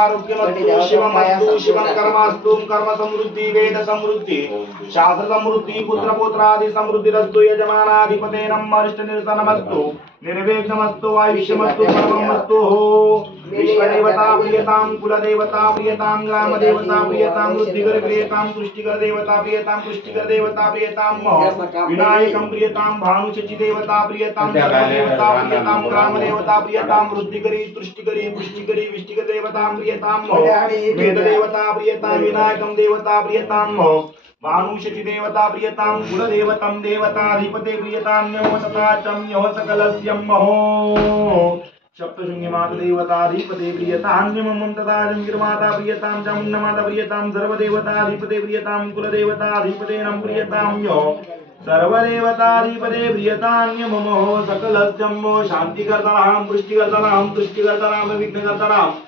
आरोग्यमस्तु शिवमस्तु शिवं कर्मस्तु कर्म समृद्धि वेद समृद्धि शास्त्र समृद्धि पुत्र पुत्रादि समृद्धिरस्तु यजमानाधिपते नमः अरिष्ट निरसनमस्तु निर्विघ्नमस्तु आयुष्यमस्तु सर्वमस्तु विश्वदेवता प्रियतां कुलदेवता प्रियतां ग्रामदेवता प्रियतां वृद्धिकर प्रियतां सृष्टिकर देवता प्रियतां पुष्टिकर देवता प्रियतां विनायकं प्रियतां भानुचचि देवता प्रियतां देवता प्रियतां ग्रामदेवता प्रियतां वृद्धिकरी सृष्टिकरी पुष्टिकरी विष्टिकर देवतां प्रियतां वेद देवता प्रियतां विनायकं देवता प्रियतां भानुशचि देवता प्रियतां कुलदेवतं देवताधिपते प्रियतां नमो तथा चं यः सकलस्यं महो सप्तशृंगी देवताधिपते प्रियतां नमः तथा जंगिरमाता प्रियतां चामुण्डमाता प्रियतां सर्वदेवताधिपते प्रियतां कुलदेवताधिपते नमः प्रियतां यो सर्वदेवताधिपते प्रियतां नमो सकलस्यं शान्तिकर्तारं पुष्टिकर्तारं तुष्टिकर्तारं विघ्नकर्तारं